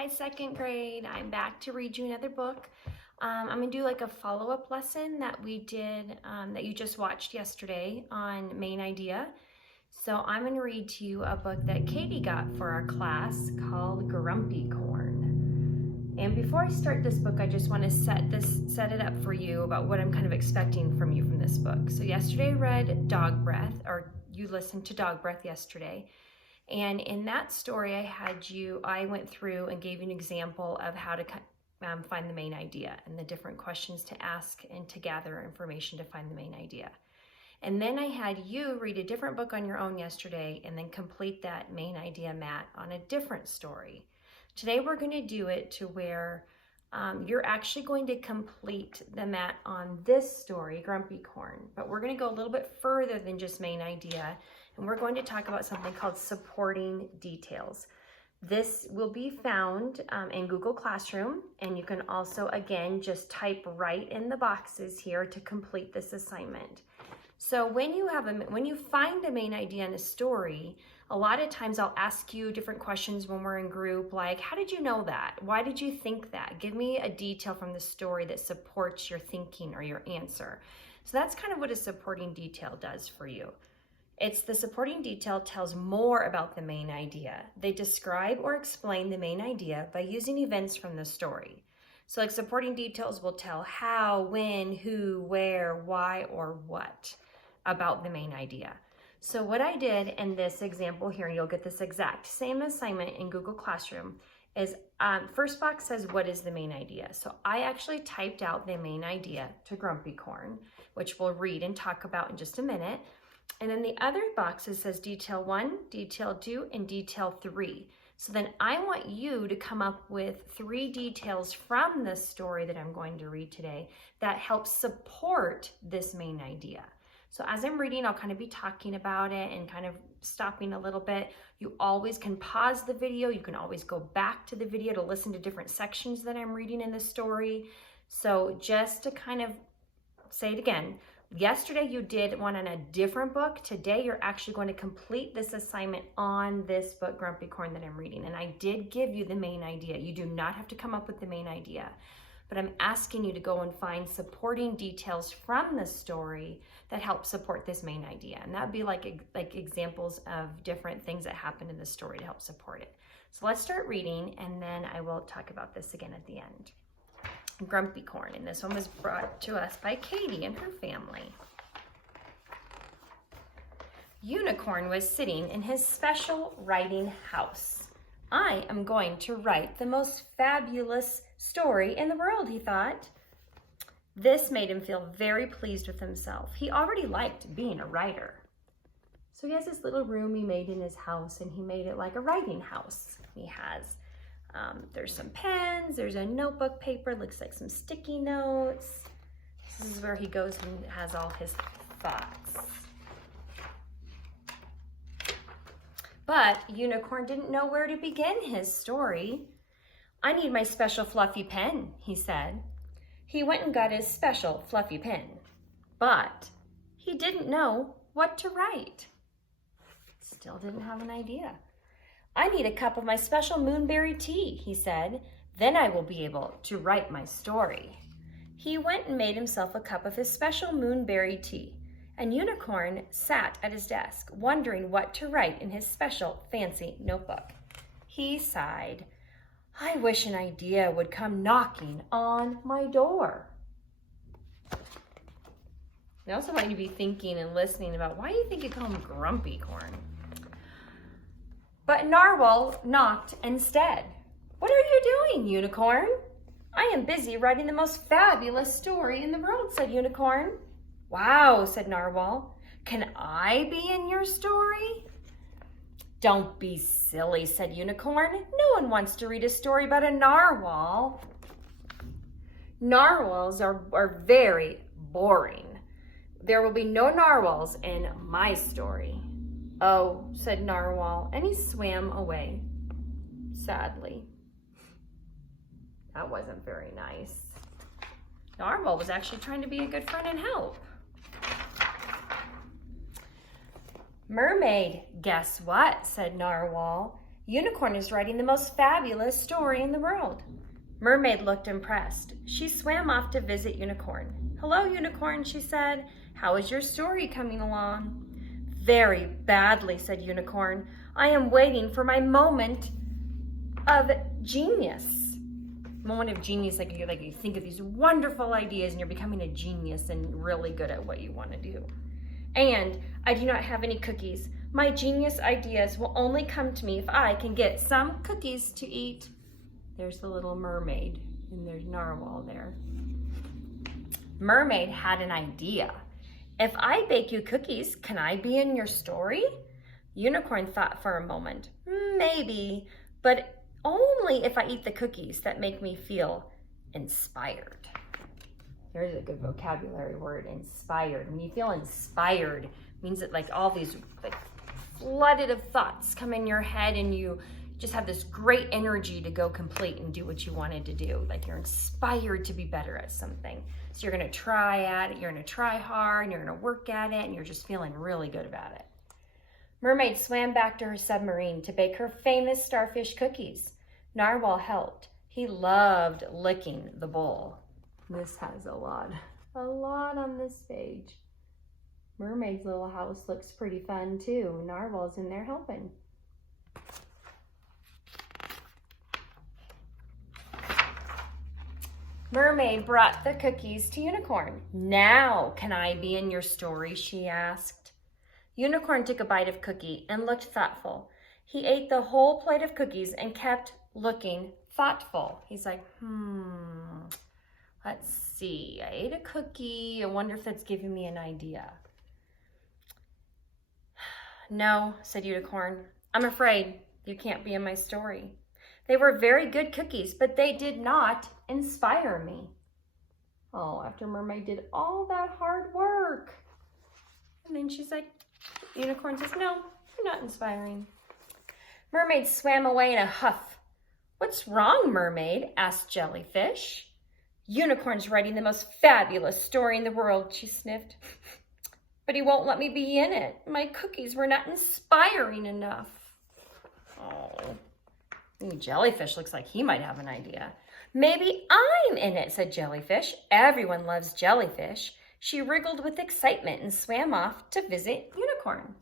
Hi, second grade. I'm back to read you another book. I'm gonna do like a follow-up lesson that we did, that you just watched yesterday on main idea. So I'm gonna read to you a book that Katie got for our class called Grumpy Corn. And before I start this book, I just wanna set it up for you about what I'm kind of expecting from you from this book. So yesterday I read Dog Breath, or you listened to Dog Breath yesterday. And in that story, I went through and gave you an example of how to find the main idea and the different questions to ask and to gather information to find the main idea. And then I had you read a different book on your own yesterday and then complete that main idea mat on a different story. Today we're going to do it to where you're actually going to complete the mat on this story, Grumpy Corn, but we're going to go a little bit further than just main idea, and we're going to talk about something called supporting details. This will be found in Google Classroom, and you can also, again, just type right in the boxes here to complete this assignment. So when you find a main idea in a story, a lot of times I'll ask you different questions when we're in group, like, how did you know that? Why did you think that? Give me a detail from the story that supports your thinking or your answer. So that's kind of what a supporting detail does for you. It's the supporting detail tells more about the main idea. They describe or explain the main idea by using events from the story. So like supporting details will tell how, when, who, where, why, or what about the main idea. So what I did in this example here, and you'll get this exact same assignment in Google Classroom, is first box says, what is the main idea? So I actually typed out the main idea to Grumpy Corn, which we'll read and talk about in just a minute. And then the other boxes says detail 1, detail 2, and detail 3. So then I want you to come up with 3 details from this story that I'm going to read today that help support this main idea. So as I'm reading, I'll kind of be talking about it and kind of stopping a little bit. You always can pause the video. You can always go back to the video to listen to different sections that I'm reading in the story. So just to kind of say it again, yesterday you did one on a different book. Today you're actually going to complete this assignment on this book, Grumpy Corn, that I'm reading. And I did give you the main idea. You do not have to come up with the main idea, but I'm asking you to go and find supporting details from the story that help support this main idea. And that would be like examples of different things that happened in the story to help support it. So let's start reading, and then I will talk about this again at the end. Grumpy Corn, and this one was brought to us by Katie and her family. Unicorn was sitting in his special writing house. I am going to write the most fabulous story in the world, he thought. This made him feel very pleased with himself. He already liked being a writer. So he has this little room he made in his house, and he made it like a writing house. He has, there's some pens, there's a notebook paper, looks like some sticky notes. This is where he goes and has all his thoughts. But Unicorn didn't know where to begin his story. I need my special fluffy pen, he said. He went and got his special fluffy pen, but he didn't know what to write. Still didn't have an idea. I need a cup of my special moonberry tea, he said. Then I will be able to write my story. He went and made himself a cup of his special moonberry tea, and Unicorn sat at his desk, wondering what to write in his special fancy notebook. He sighed. I wish an idea would come knocking on my door. I also want you to be thinking and listening about why you think you call him Grumpy Corn. But Narwhal knocked instead. What are you doing, Unicorn? I am busy writing the most fabulous story in the world, said Unicorn. Wow, said Narwhal. Can I be in your story? Don't be silly, said Unicorn. No one wants to read a story about a narwhal. Narwhals are very boring. There will be no narwhals in my story. Oh, said Narwhal, and he swam away, sadly. That wasn't very nice. Narwhal was actually trying to be a good friend and help. Mermaid, guess what, said Narwhal. Unicorn is writing the most fabulous story in the world. Mermaid looked impressed. She swam off to visit Unicorn. Hello, Unicorn, she said. How is your story coming along? Very badly, said Unicorn. I am waiting for my moment of genius. Moment of genius, like you think of these wonderful ideas and you're becoming a genius and really good at what you want to do. And I do not have any cookies. My genius ideas will only come to me if I can get some cookies to eat. There's the little mermaid, and there's Narwhal there. Mermaid had an idea. If I bake you cookies, can I be in your story? Unicorn thought for a moment. Maybe, but only if I eat the cookies that make me feel inspired. There's a good vocabulary word, inspired. When you feel inspired, it means that like all these like flooded of thoughts come in your head and you just have this great energy to go complete and do what you wanted to do. Like you're inspired to be better at something. So you're gonna try at it, you're gonna try hard, and you're gonna work at it, and you're just feeling really good about it. Mermaid swam back to her submarine to bake her famous starfish cookies. Narwhal helped. He loved licking the bowl. This has a lot on this page. Mermaid's little house looks pretty fun too. Narwhal's in there helping. Mermaid brought the cookies to Unicorn. Now can I be in your story, she asked. Unicorn took a bite of cookie and looked thoughtful. He ate the whole plate of cookies and kept looking thoughtful. He's like, let's see. I ate a cookie. I wonder if that's giving me an idea. No, said Unicorn. I'm afraid you can't be in my story. They were very good cookies, but they did not inspire me. Oh, after Mermaid did all that hard work. And then she's like, Unicorn says, no, you're not inspiring. Mermaid swam away in a huff. What's wrong, Mermaid? Asked Jellyfish. Unicorn's writing the most fabulous story in the world, she sniffed. But he won't let me be in it. My cookies were not inspiring enough. Oh, Jellyfish looks like he might have an idea. Maybe I'm in it, said Jellyfish. Everyone loves Jellyfish. She wriggled with excitement and swam off to visit Unicorn.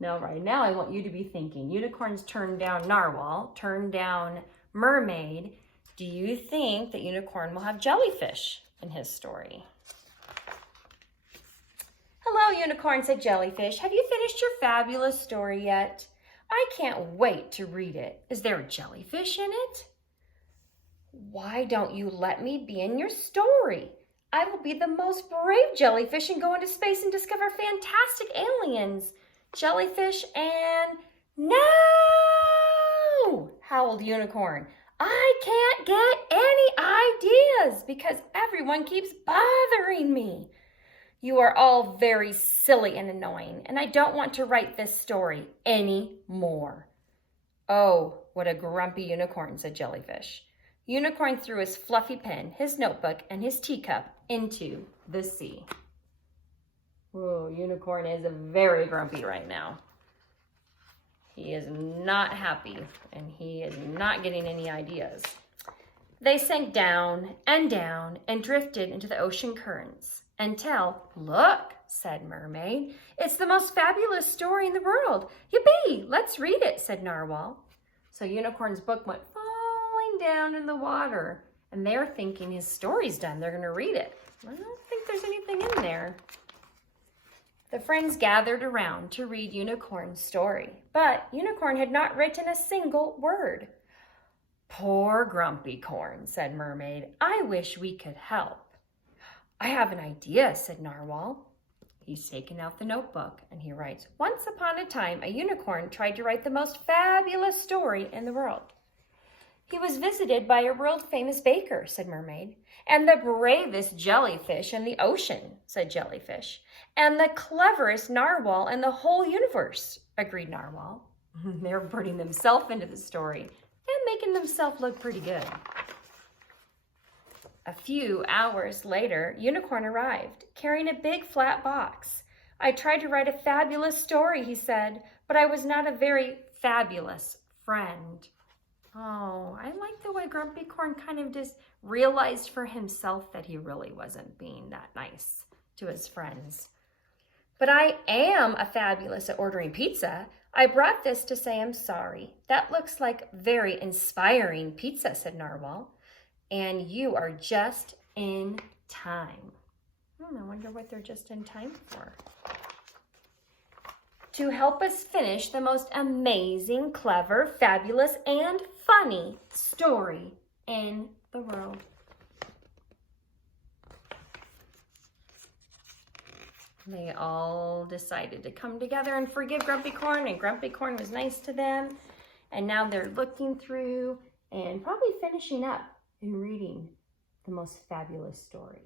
Now, right now, I want you to be thinking, Unicorn's turned down Narwhal, turned down Mermaid. Do you think that Unicorn will have Jellyfish in his story? Hello, Unicorn, said Jellyfish. Have you finished your fabulous story yet? I can't wait to read it. Is there a jellyfish in it? Why don't you let me be in your story? I will be the most brave jellyfish and go into space and discover fantastic aliens. Jellyfish and... No! Howled Unicorn. I can't get any ideas because everyone keeps bothering me. You are all very silly and annoying, and I don't want to write this story anymore. Oh, what a grumpy Unicorn, said Jellyfish. Unicorn threw his fluffy pen, his notebook, and his teacup into the sea. Whoa, Unicorn is very grumpy right now. He is not happy, and he is not getting any ideas. They sank down and drifted into the ocean currents. Until, look, said Mermaid, it's the most fabulous story in the world. Yippee, let's read it, said Narwhal. So Unicorn's book went falling down in the water, and they're thinking his story's done. They're going to read it. I don't think there's anything in there. The friends gathered around to read Unicorn's story, but Unicorn had not written a single word. Poor grumpy corn, said Mermaid. I wish we could help. I have an idea, said Narwhal. He's taken out the notebook and he writes, once upon a time, a unicorn tried to write the most fabulous story in the world. He was visited by a world-famous baker, said Mermaid, and the bravest jellyfish in the ocean, said Jellyfish, and the cleverest narwhal in the whole universe, agreed Narwhal. They're putting themselves into the story and making themselves look pretty good. A few hours later, Unicorn arrived, carrying a big flat box. I tried to write a fabulous story, he said, but I was not a very fabulous friend. Oh, I like the way Grumpy Corn kind of just realized for himself that he really wasn't being that nice to his friends. But I am a fabulous at ordering pizza. I brought this to say I'm sorry. That looks like very inspiring pizza, said Narwhal. And you are just in time. I wonder what they're just in time for. To help us finish the most amazing, clever, fabulous, and funny story in the world. They all decided to come together and forgive Grumpy Corn, and Grumpy Corn was nice to them. And now they're looking through and probably finishing up and reading the most fabulous story.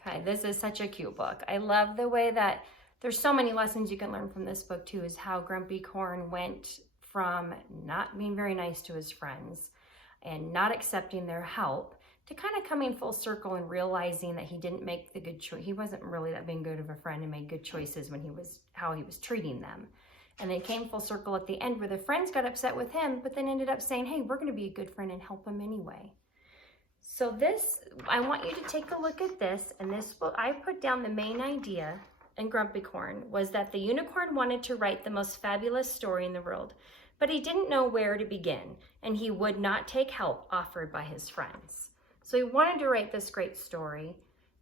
Okay, this is such a cute book. I love the way that there's so many lessons you can learn from this book too, is how Grumpy Corn went from not being very nice to his friends and not accepting their help to kind of coming full circle and realizing that he didn't make the good choice. He wasn't really that being good of a friend and made good choices when how he was treating them. And they came full circle at the end where the friends got upset with him, but then ended up saying, hey, we're going to be a good friend and help him anyway. So this, I want you to take a look at this. And this book, I put down the main idea in Grumpy Corn was that the unicorn wanted to write the most fabulous story in the world, but he didn't know where to begin, and he would not take help offered by his friends. So he wanted to write this great story,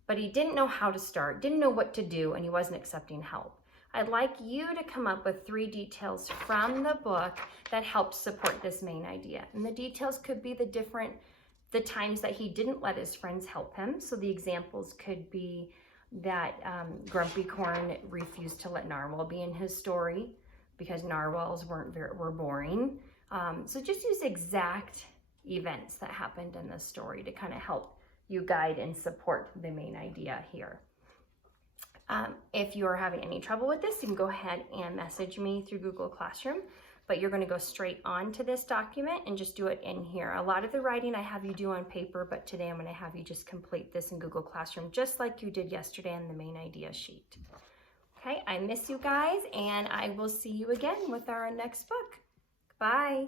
but he didn't know how to start, didn't know what to do, and he wasn't accepting help. I'd like you to come up with 3 details from the book that help support this main idea. And the details could be the times that he didn't let his friends help him. So the examples could be that Grumpy Corn refused to let Narwhal be in his story because narwhals were boring. So just use exact events that happened in this story to kind of help you guide and support the main idea here. If you're having any trouble with this, you can go ahead and message me through Google Classroom, but you're going to go straight on to this document and just do it in here. A lot of the writing I have you do on paper, but today I'm going to have you just complete this in Google Classroom just like you did yesterday on the main idea sheet. Okay, I miss you guys, and I will see you again with our next book. Bye.